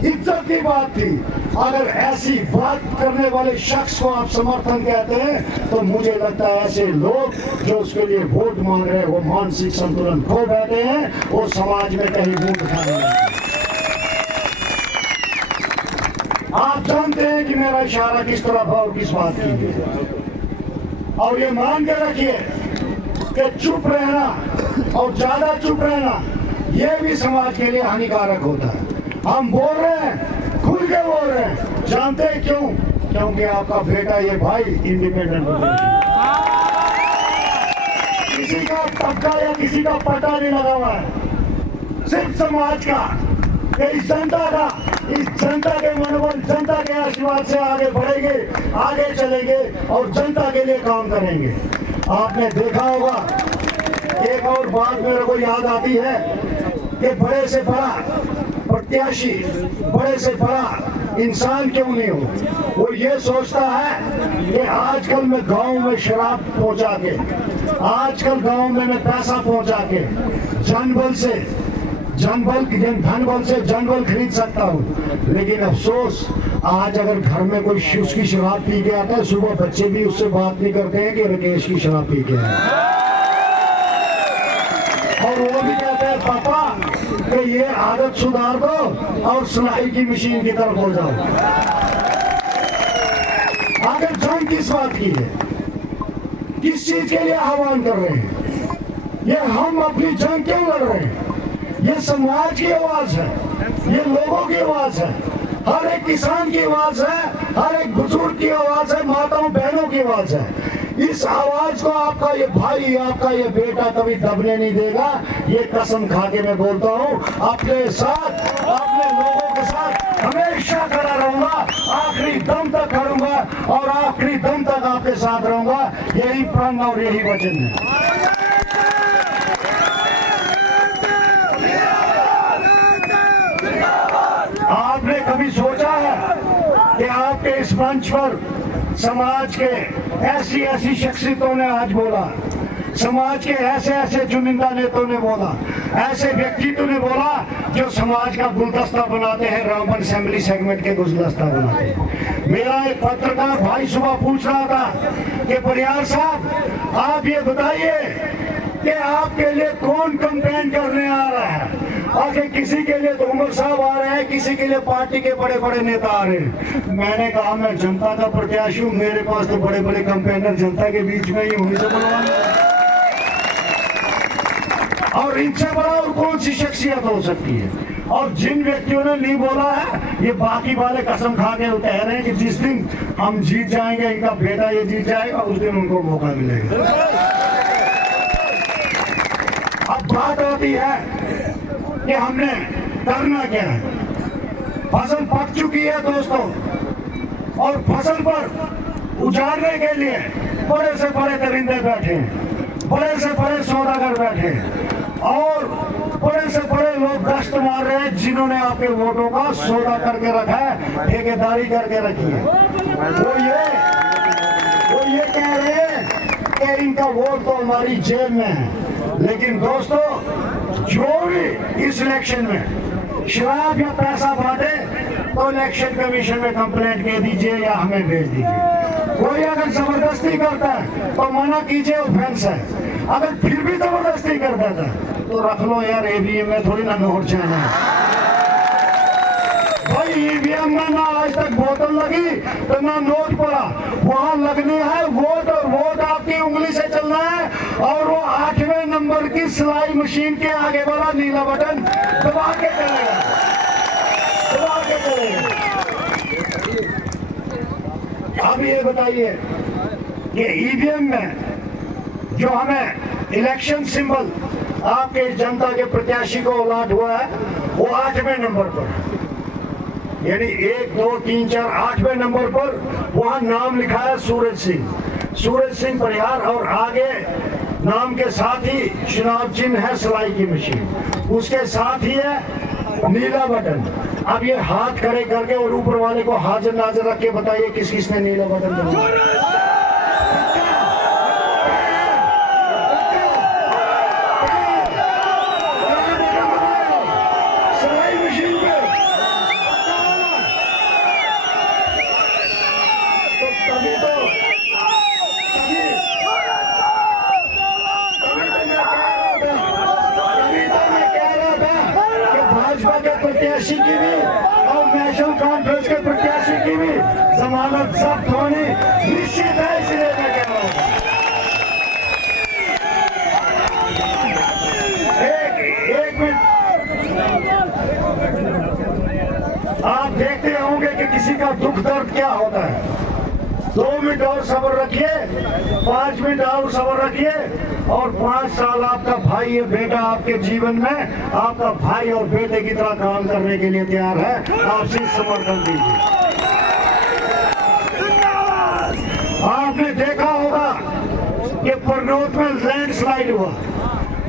इज्जत की बात थी। अगर ऐसी बात करने वाले शख्स को आप समर्थन कहते हैं तो मुझे लगता है ऐसे लोग जो उसके लिए वोट मांग रहे हैं वो मानसिक संतुलन खो बैठे हैं, वो समाज में कहीं वोट उठाने लगे। आप जानते हैं कि मेरा इशारा किस तरफ है और किस बात की है, और ये मान के रखिए कि चुप रहना और ज्यादा चुप रहना ये भी समाज के लिए हानिकारक होता है। हम बोल रहे हैं, खुल के बोल रहे हैं, जानते हैं क्यों? क्योंकि आपका बेटा ये भाई इंडिपेंडेंट हो गया, किसी का तबका या किसी का पता नहीं लगा हुआ है, सिर्फ समाज का, इस जनता के मनोबल, जनता के आशीर्वाद से आगे बढ़ेंगे, आगे चलेंगे और जनता के लिए काम करेंगे। आपने देखा होगा, एक और बात मेरे को याद आती है कि बड़े से बड़ा प्रत्याशी, बड़े से बड़ा इंसान क्यों नहीं हो, वो ये सोचता है कि आजकल मैं गांव में शराब पहुंचा के, आजकल गांव में मैं पैसा पहुंचा के धन बल से जनबल खरीद सकता हूँ। लेकिन अफसोस, आज अगर घर में कोई उसकी शराब पी के आता है, सुबह बच्चे भी उससे बात नहीं करते हैं कि राकेश की शराब पी के आया, और वो भी कहते हैं पापा कि ये आदत सुधार दो और सिलाई की मशीन की तरफ हो जाओ। आगे जंग किस बात की है, किस चीज के लिए आह्वान कर रहे हैं? ये हम अपनी जंग क्यों लड़ रहे हैं? ये समाज की आवाज है, ये लोगों की आवाज है, हर एक किसान की आवाज है, हर एक बुजुर्ग की आवाज है, माताओं बहनों की आवाज है। इस आवाज को आपका ये भाई, आपका ये बेटा कभी दबने नहीं देगा, ये कसम खा के मैं बोलता हूँ। अपने साथ, अपने लोगों के साथ हमेशा खड़ा रहूंगा, आखिरी दम तक खड़ूंगा और आखिरी दम तक आपके साथ रहूंगा। यही प्रण और यही वचन है। आपने कभी सोचा है कि आपके इस मंच पर समाज के ऐसी ऐसी शख्सियतों ने आज बोला, समाज के ऐसे ऐसे चुनिंदा नेताओं ने बोला, ऐसे व्यक्तित्व ने बोला जो समाज का गुलदस्ता बनाते हैं, रामबन असेंबली सेगमेंट के गुलदस्ता बनाते हैं। मेरा एक पत्रकार भाई सुबह पूछ रहा था कि परियार साहब, आप ये बताइए कि आपके लिए कौन कैंपेन करने आ रहा है? आगे किसी के लिए तो उमर साहब आ रहे हैं, किसी के लिए पार्टी के बड़े बड़े नेता आ रहे हैं। मैंने कहा मैं जनता का प्रत्याशी हूँ, मेरे पास तो बड़े बड़े कैंपेनर जनता के बीच में ही उन्हीं से बुलवाने, और इनसे बड़ा और कौन सी शख्सियत हो सकती है? और जिन व्यक्तियों ने नहीं बोला है, ये बाकी वाले कसम खा के कह रहे हैं कि जिस दिन हम जीत जाएंगे, इनका बेटा ये जीत जाएगा, उस दिन उनको मौका मिलेगा। अब बात आती है कि हमने करना क्या है। फसल पक चुकी है दोस्तों, और फसल पर उजाड़ने के लिए बड़े से बड़े दरिंदे बैठे हैं, बड़े से बड़े सौदागर बैठे हैं, और बड़े से बड़े लोग गश्त मार रहे हैं जिन्होंने आपके वोटों का सौदा करके रखा है, ठेकेदारी करके रखी है। वो ये कह रहे हैं कि इनका वोट तो हमारी जेब में है। लेकिन दोस्तों, जो भी इस इलेक्शन में शराब या पैसा बांटे तो इलेक्शन कमीशन में कंप्लेंट दे दीजिए या हमें भेज दीजिए। कोई अगर जबरदस्ती करता है तो मना कीजिए, ऑफेंस है। अगर फिर भी जबरदस्ती कर देता है तो रख लो यार, ईवीएम में थोड़ी ना नोट जाना है भाई। ईवीएम में ना आज तक बोतल लगी तो ना नोट पड़ा, वहां लगनी है वोट, और वोट आपकी उंगली से चलना है, और वो 8वें नंबर की सिलाई मशीन के आगे वाला नीला बटन दबा के चलेगा, दबा के चलेगा। अब ये बताइए कि ईवीएम में जो हमें इलेक्शन सिंबल आपके जनता के प्रत्याशी को अलॉट हुआ है, वो 8वें नंबर पर, यानी 1 2 3 4 8वें नंबर पर वहां नाम लिखा है सूरज सिंह परिहार, और आगे नाम के साथ ही चुनाव चिन्ह है सिलाई की मशीन, उसके साथ ही है नीला बटन। अब ये हाथ खड़े करके और ऊपर वाले को हाजिर नाजिर रख के बताइए किस किस ने नीला बटन दबाया। प्रत्याशी की भी और नेशनल कॉन्फ्रेंस के प्रत्याशी की भी जमानत जब्त होनी निश्चित है, इसलिए मैं कह रहा हूँ। एक मिनट, आप देखते होंगे कि किसी का दुख दर्द क्या होता है। 2 मिनट और सब्र रखिए, 5 मिनट और सब्र रखिए, और 5 साल आपका भाई या बेटा आपके जीवन में आपका भाई और बेटे की तरह काम करने के लिए तैयार है। आपसे समर्थन दीजिए। आपने देखा होगा कि परनौत में लैंडस्लाइड हुआ,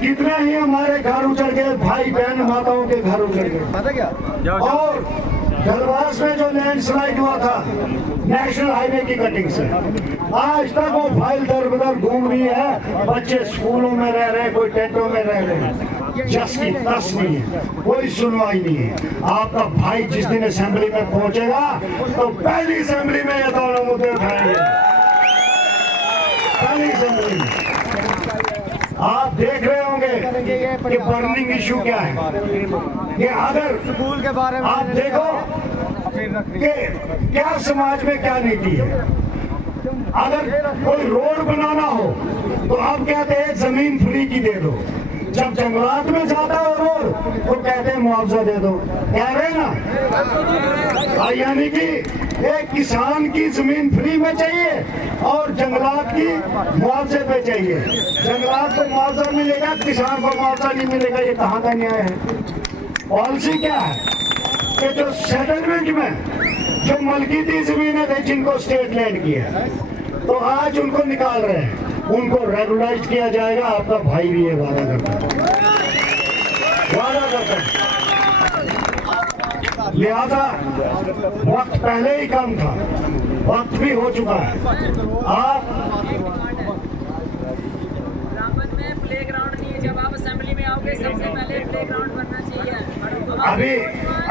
कितने ही हमारे घर उजड़ गए, भाई बहन माताओं के घर उजड़ गए। पता क्या? और धनबाद में जो लैंडस्लाइड हुआ था नेशनल हाईवे की कटिंग से, आज तक वो फाइल दर बदर घूम रही है। बच्चे स्कूलों में रह रहे हैं, कोई टेंटों में रह रहे हैं, जस की तस नहीं है, कोई सुनवाई नहीं है। आपका भाई जिस दिन असेंबली में पहुंचेगा तो पहली असेंबली में ये दोनों मुद्दे उठाएंगे, पहली असेंबली में। आप देख रहे होंगे कि बर्निंग इशू क्या है। ये अगर स्कूल के बारे में आप देखो कि क्या समाज में क्या नीति है। अगर कोई रोड बनाना हो तो आप कहते हैं जमीन फ्री की दे दो, जब जंगलात में जाता है रोड तो कहते हैं मुआवजा दे दो। कह रहे ना, यानी कि एक किसान की जमीन फ्री में चाहिए और जंगलात की मुआवजे पे चाहिए। जंगलात को मुआवजा मिलेगा, किसान को मुआवजा नहीं मिलेगा। ये कहाँ का न्याय है? पॉलिसी क्या है कि जो सेटलमेंट में जो मलकीती जमीनें थे जिनको स्टेट लैंड किया, तो आज उनको निकाल रहे हैं, उनको रेगुलाइज किया जाएगा। आपका भाई भी ये वादा करता है, वादा करता है। लिहाजा वक्त पहले ही कम था, वक्त भी हो चुका है। आप रामबन में प्लेग्राउंड नहीं है, जब आप असेंबली में आओगे सबसे पहले प्लेग्राउंड बनना चाहिए। अभी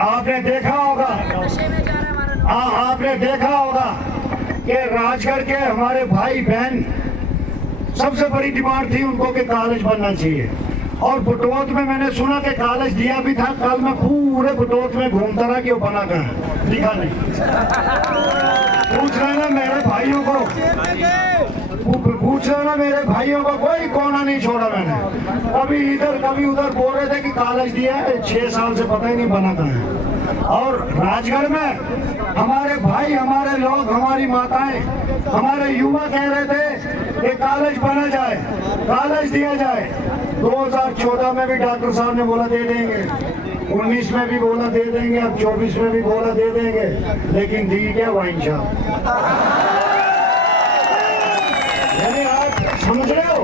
आपने देखा होगा, नशे में जा रहा है हमारा। आपने देखा होगा कि राजगढ़ के हमारे भाई बहन सबसे बड़ी डिमांड थी उनको कि कॉलेज बनना चाहिए। और बुटोत में मैंने सुना कि कॉलेज दिया भी था। कल मैं पूरे बुटोत में घूमता रहा कि वो बना कहाँ, दिखा नहीं। पूछ लेना मेरे भाइयों को, पूछ लेना मेरे भाइयों को, कोई कोना नहीं छोड़ा मैंने। कभी इधर कभी उधर बोल रहे थे कि कॉलेज दिया है, 6 साल से पता ही नहीं बना कहाँ है। और राजगढ़ में हमारे भाई, हमारे लोग, हमारी माताएं, हमारे युवा कह रहे थे कि कॉलेज बना जाए, कॉलेज दिया जाए। 2014 में भी डॉक्टर साहब ने बोला दे देंगे, 19 में भी बोला दे देंगे, अब 24 में भी बोला दे देंगे, लेकिन दी क्या? Wine shop. यानी आप समझ रहे हो,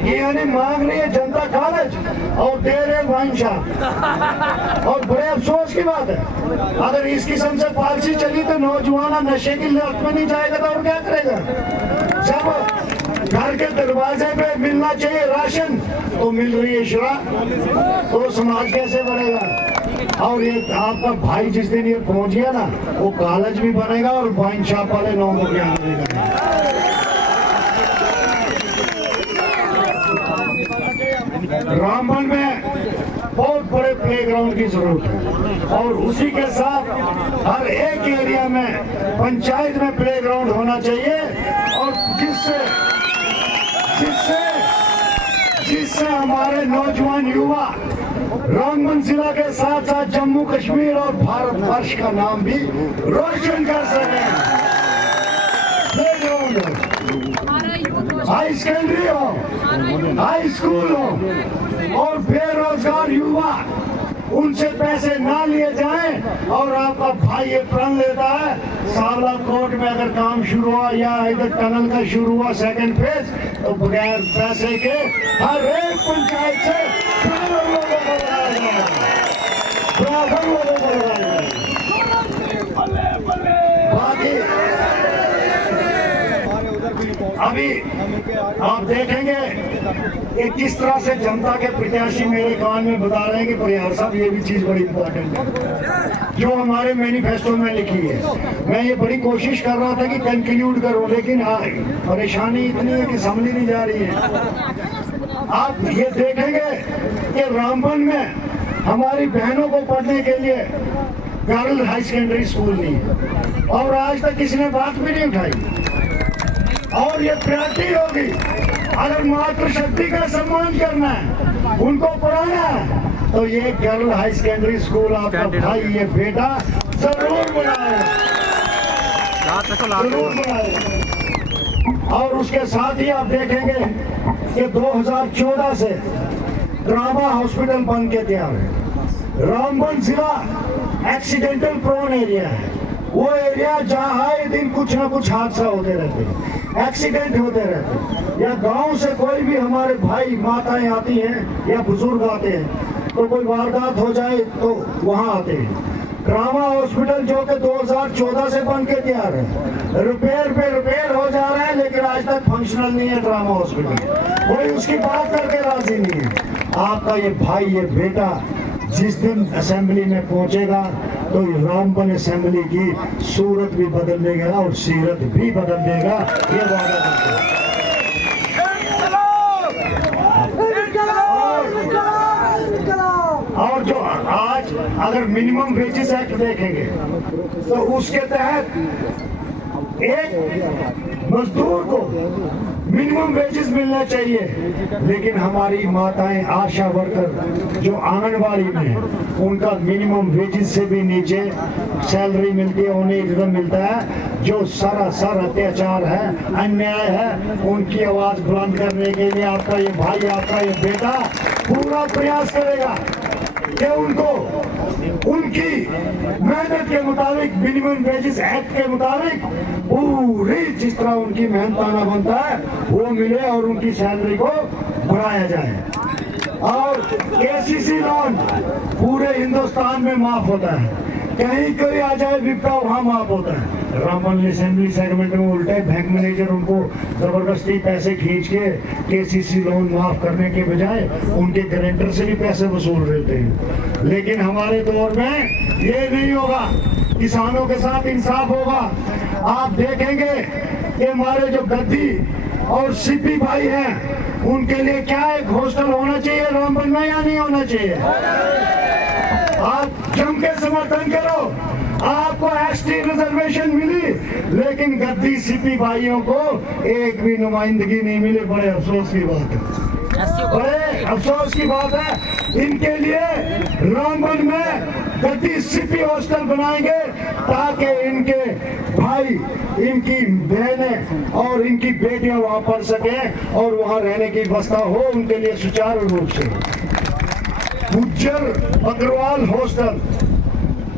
ये यानी मांग रही है जनता कॉलेज और दे रहे वाइन शॉप। और बड़े अफसोस की बात है, अगर इस किस्म से पॉलिसी चली तो नौजवान नशे की लत में नहीं जाएगा तो और क्या करेगा? जब घर के दरवाजे पे मिलना चाहिए राशन तो मिल रही है शराब, तो समाज कैसे बढ़ेगा? और ये आपका भाई जिस दिन ये पहुंच गया ना, वो कॉलेज भी बनेगा और वाइन शॉप वाले लोगों को ज्ञान देगा। रामबन में बहुत बड़े प्लेग्राउंड की जरूरत है और उसी के साथ हर एक एरिया में पंचायत में प्लेग्राउंड होना चाहिए, और जिससे हमारे नौजवान युवा रामबन जिला के साथ साथ जम्मू कश्मीर और भारत वर्ष का नाम भी रोशन कर सके। प्लेग्राउंड हाई सेकेंडरी हो, हाई स्कूल हो, और बेरोजगार युवा उनसे पैसे ना लिए जाएं। और आपका भाई ये प्रण लेता है, सावला कोर्ट में अगर काम शुरू हुआ या इधर टनल का शुरू हुआ सेकंड फेज, तो बगैर पैसे के हर एक पंचायत से बराबर लोगों को लगाया जाएगा, बराबर लोगों को लगाया जाएगा। बाकी अभी आप देखेंगे कि किस तरह से जनता के प्रत्याशी मेरे कान में बता रहे हैं कि परिहार साहब ये भी चीज बड़ी इंपॉर्टेंट है जो हमारे मैनिफेस्टो में लिखी है। मैं ये बड़ी कोशिश कर रहा था कि कंक्लूड करूं, लेकिन परेशानी इतनी है कि समझ नहीं जा रही है। आप ये देखेंगे कि रामबन में हमारी बहनों को पढ़ने के लिए गर्ल हाई सेकेंडरी स्कूल नहीं है, और आज तक किसी ने बात भी नहीं उठाई। और ये प्रायोरिटी होगी, अगर मातृशक्ति का सम्मान करना है, उनको पढ़ाना है, तो ये गर्ल हाई सेकेंडरी स्कूल आपका भाई, ये बेटा जरूर बनाएगा, जरूर बनाएगा। और उसके साथ ही आप देखेंगे कि 2014 से ट्रामा हॉस्पिटल बन के तैयार है। रामबन जिला एक्सीडेंटल प्रोन एरिया है, वो एरिया जहाँ आए दिन कुछ ना कुछ हादसा होते रहते हैं, एक्सीडेंट होते रहते हैं। या गांव से कोई भी हमारे भाई माताएं आती हैं या बुजुर्ग आते हैं, तो कोई वारदात हो जाए तो वहाँ आते हैं। ट्रामा हॉस्पिटल जो कि 2014 से बन के तैयार है, रिपेयर पे रिपेयर हो जा रहा है, लेकिन आज तक फंक्शनल नहीं है ट्रामा हॉस्पिटल, कोई उसकी बात करके राजी नहीं है। आपका ये भाई, ये बेटा जिस दिन असेंबली में पहुंचेगा तो रामबन असेंबली की सूरत भी बदल देगा और सीरत भी बदल देगा, ये वादा करते हैं। और जो आज अगर मिनिमम वेजेस एक्ट देखेंगे तो उसके तहत एक मजदूर को मिनिमम वेजेस मिलना चाहिए, लेकिन हमारी माताएं आशा वर्कर जो आंगनबाड़ी में है, उनका मिनिमम वेजेस से भी नीचे सैलरी मिलती है, उन्हें इज्जत मिलता है। जो सरासर अत्याचार है, अन्याय है, उनकी आवाज बुलंद करने के लिए आपका ये भाई, आपका ये बेटा पूरा प्रयास करेगा कि उनको उनकी मेहनत के मुताबिक, मिनिमम वेजेस एक्ट के मुताबिक पूरी जिस तरह उनकी मेहनताना बनता है वो मिले और उनकी सैलरी को बढ़ाया जाए। और केसीसी लोन पूरे हिंदुस्तान में माफ होता है, कहीं कोई आ जाए विपदा वहाँ माफ होता है। रामबन असेंबली सेगमेंट में उल्टे बैंक मैनेजर उनको जबरदस्ती पैसे खींच के केसीसी लोन माफ करने के बजाय उनके गारंटर से भी पैसे वसूल लेते हैं। लेकिन हमारे दौर में ये नहीं होगा, किसानों के साथ इंसाफ होगा। आप देखेंगे कि हमारे जो गद्दी और सीपी भाई हैं, उनके लिए क्या एक हॉस्टल होना चाहिए रामबन में या नहीं होना चाहिए? आप जम के समर्थन करो, आपको एसटी रिजर्वेशन मिली, लेकिन गद्दी सीपी भाइयों को एक भी नुमाइंदगी नहीं मिली। बड़े अफसोस की बात है, बड़े अफसोस की बात है। इनके लिए रामबन में गद्दी सीपी हॉस्टल बनाएंगे ताकि इनके भाई, इनकी बहनें और इनकी बेटियां वहां पढ़ सके और वहां रहने की व्यवस्था हो उनके लिए सुचारू रूप से। गुज्जर अग्रवाल हॉस्टल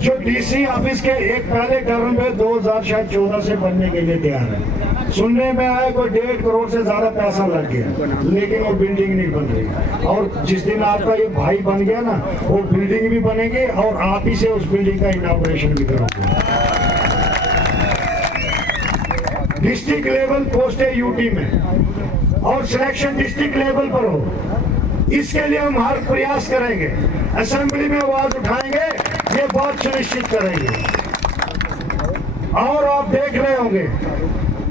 जो डीसी ऑफिस के एक पहले टर्म में 2014 से बनने के लिए तैयार है। सुनने में आया कोई 1.5 करोड़ से ज्यादा पैसा लग गया, लेकिन वो बिल्डिंग नहीं बन रही। और जिस दिन आपका ये भाई बन गया ना, वो बिल्डिंग भी बनेगी और आप ही से उस बिल्डिंग का इनॉग्रेशन भी करोगे। डिस्ट्रिक्ट लेवल पोस्टें यूटी में और सिलेक्शन डिस्ट्रिक्ट लेवल पर हो, इसके लिए हम हर प्रयास करेंगे, असेंबली में आवाज उठाएंगे, ये बात सुनिश्चित करेंगे। और आप देख रहे होंगे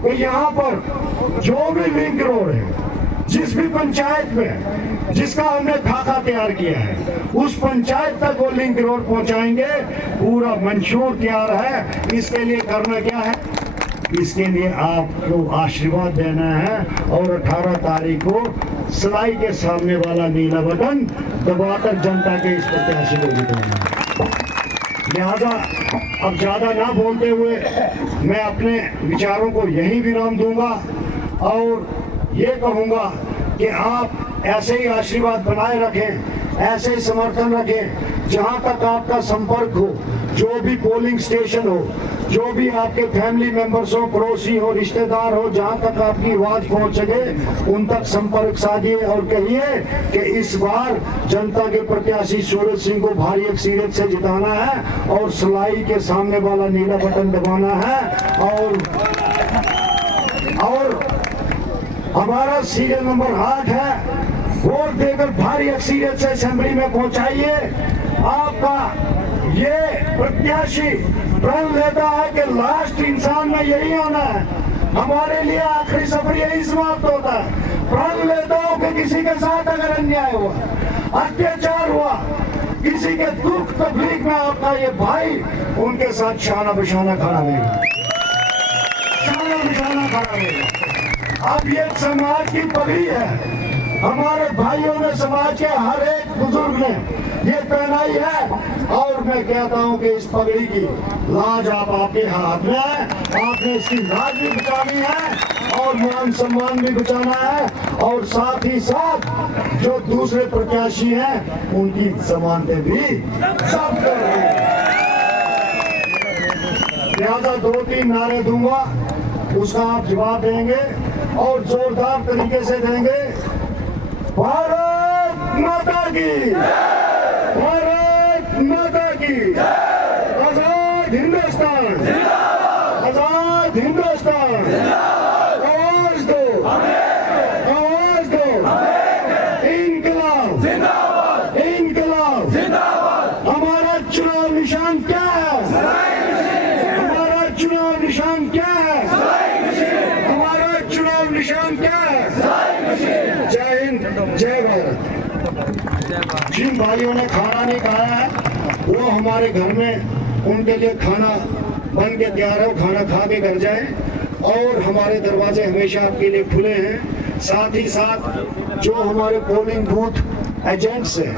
कि यहाँ पर जो भी लिंक रोड है, जिस भी पंचायत में जिसका हमने खाका तैयार किया है, उस पंचायत तक वो लिंक रोड पहुंचाएंगे। पूरा मंशूर तैयार है। इसके लिए करना क्या है? इसके लिए आपको आशीर्वाद देना है और 18 तारीख को सलाई के सामने वाला नीला बटन दबाकर जनता के इस प्रत्याशी को जिताना है। लिहाजा अब ज्यादा ना बोलते हुए मैं अपने विचारों को यहीं विराम दूंगा और ये कहूंगा कि आप ऐसे ही आशीर्वाद बनाए रखें, ऐसे ही समर्थन रखें। जहां तक आपका संपर्क हो, जो भी पोलिंग स्टेशन हो, जो भी आपके फैमिली मेंबर्स हो, पड़ोसी हो, रिश्तेदार हो, जहां तक आपकी आवाज पहुंच सके उन तक संपर्क साधिए और कहिए कि इस बार जनता के प्रत्याशी सूरज सिंह को भारी अक्सरियत से जिताना है और सलाई के सामने वाला नीला बटन दबाना है। और हमारा सीरियल नंबर 8 है, वोट देकर भारी अक्सरियत से असेंबली में पहुंचाइए। आपका ये प्रत्याशी प्रण लेता है कि लास्ट इंसान में यही होना है, हमारे लिए आखिरी सफर यही समाप्त होता है। प्रण लेता हूं कि किसी के साथ अगर अन्याय हुआ, अत्याचार हुआ, किसी के दुख तकलीफ में आपका ये भाई उनके साथ शाना बिशाना खड़ा रहेगा, शाना बिशाना खड़ा रहेगा। अब ये समाज की पगड़ी है, हमारे भाइयों ने समाज के हर एक बुजुर्ग ने ये पहनाई है। और मैं कहता हूं कि इस पगड़ी की लाज आप आपके हाथ में है, आपने इसकी लाज भी बचानी है और मान सम्मान भी बचाना है, और साथ ही साथ जो दूसरे प्रत्याशी हैं उनकी जमानतें भी जब्त कर रहे हैं। लिहाजा 2-3 नारे दूंगा, उसका आप जवाब देंगे और जोरदार तरीके से देंगे। भारत माता की, भारत माता की, आजाद हिंदुस्तान, आजाद हिंदुस्तान, आवाज दो, आवाज दो, इनकलाब, इनकलाब। हमारा चुनाव निशान क्या है? हमारा चुनाव निशान क्या है? हमारा चुनाव निशान क्या है? जय हिंद, जय भारत। जिन भाइयों ने खाना नहीं खाया है वो हमारे घर में उनके लिए खाना बन के तैयार है, खाना खा के घर जाए। और हमारे दरवाजे हमेशा आपके लिए खुले हैं। साथ ही साथ जो हमारे पोलिंग बूथ एजेंट्स हैं